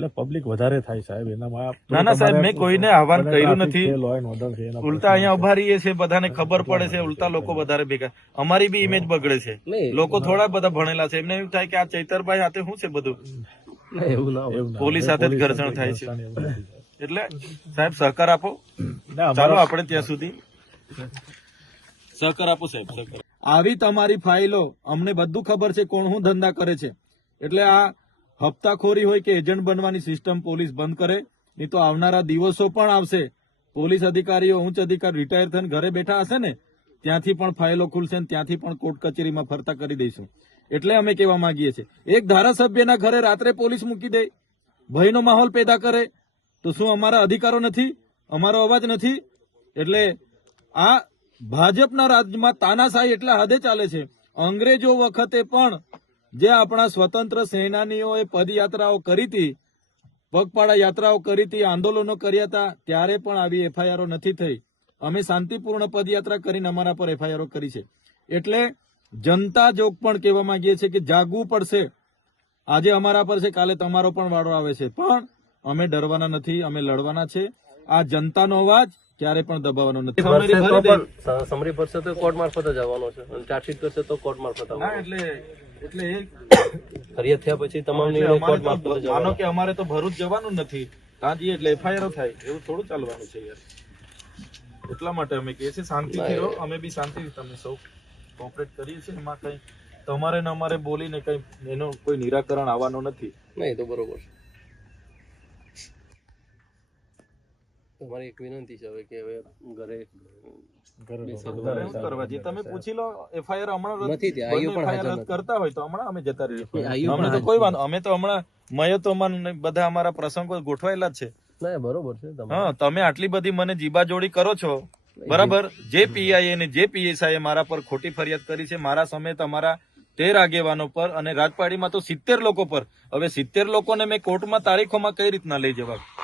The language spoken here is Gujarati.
એટલે પબ્લિક વધારે થાય સાહેબ એનામાં ના, ના, સાહેબ, મેં કોઈને આહવાન કર્યું નથી. ઉલટા અહીંયા ઊભા રહીએ છે બધાને ખબર પડે છે ઉલટા લોકો વધારે ભેગા. અમારી બી ઇમેજ બગડે છે. લોકો થોડા બધા ભણેલા છે. એમને એવું થાય કે આ ચૈતરભાઈ હાથે શું છે બધું? એવું ના એવું પોલીસ સાથે જ ઘર્ષણ થાય છે. એટલે સાહેબ સહકાર આપો. ચાલો અમારો- આપણે ત્યાં સુધી. સહકાર આપો સાહેબ સહકાર. આવી તમારી ફાઇલો અમને બધું ખબર છે કોણ શું ધંધા કરે છે. એટલે આ હપ્તાખોરી હોય કે એજન્ટ બનવાની સિસ્ટમ પોલીસ બંધ કરે, નહીં તો આવનારા દિવસો પણ આવશે. પોલીસ અધિકારીઓ, ઉચ્ચ અધિકારી રિટાયર થઈને ઘરે બેઠા હશે ને, ત્યાંથી પણ ફાઇલો ખુલશે ને ત્યાંથી પણ કોર્ટ કચેરીમાં ફરતા કરી દઈશું. એટલે અમે કહેવા માંગીએ છીએ, એક ધારાસભ્યના ઘરે રાત્રે પોલીસ મૂકી દે, ભયનો માહોલ પેદા કરે, તો શું અમારા અધિકારો નથી, અમારો અવાજ નથી? એટલે આ ભાજપના રાજ્યમાં તાનાશાહી એટલા હદે ચાલે છે. અંગ્રેજો વખતે પણ જે આપણા સ્વતંત્ર સેનાનીઓએ પદયાત્રાઓ કરી હતી પગપાળા યાત્રાઓ કરી હતી આંદોલનો કર્યા હતા ત્યારે પણ આવી એફઆઈઆરો નથી થઈ. અમે શાંતિપૂર્ણ પદયાત્રા કરીને અમારા પર એફઆઈઆરો કરી છે. એટલે જનતા જોગ પણ કહેવા માંગીએ છીએ કે જાગવું પડશે. આજે અમારા પર છે કાલે તમારો પણ વાળો આવે છે. પણ અમે ડરવાના નથી અમે લડવાના છે. આ જનતાનો અવાજ ક્યારે પણ દબાવવાનો નથી. સમરી પડશે તો કોર્ટ મારફત જ આવવાનો છે. ચાર્જશીટ કરશે તો કોર્ટ મારફત આવવાનો. એટલે એટલે એ ફરિયાદ થયા પછી તમામ નિર્ણય માનો કે અમારે તો ભરૂચ જવાનું નથી. જઈએ એટલે એફઆઈઆર થાય. એવું થોડું ચાલવાનું છે યાર. એટલા માટે અમે કહીએ છીએ શાંતિથી રહો. અમે બી શાંતિથી તમે સૌ કોઓપરેટ કરીએ છીએ. એમાં કઈ તમારે ને અમારે બોલીને કઈ એનો કોઈ નિરાકરણ આવવાનો નથી. નહીં તો બરોબર છે. તમારી એક વિનંતી છે હવે કે હવે ઘરે તમે પૂછી લો એફઆઈઆર હમણાં નથી ત્યાં, આઈઓ બંને પણ હાજર FIR રદ નથી. કરતા હોય તો હમણાં અમે જતા રહીએ અમે તો કોઈ વાંધો અમે તો હમણાં મયતોમાં ને બધા અમારા પ્રસંગો ગોઠવાયેલા છે. ના બરોબર છે હા તમે આટલી બધી મને જીબાજોડી કરો છો. બરાબર? જે પીઆઈ ને જે પીએસઆઈ મારા પર ખોટી ફરિયાદ કરી છે મારા સમયે તમારા તેર આગેવાનો પર અને રાજપાડીમાં તો સિત્તેર લોકો પર. હવે સિત્તેર લોકોને મેં કોર્ટમાં તારીખોમાં કઈ રીતના લઈ જવા?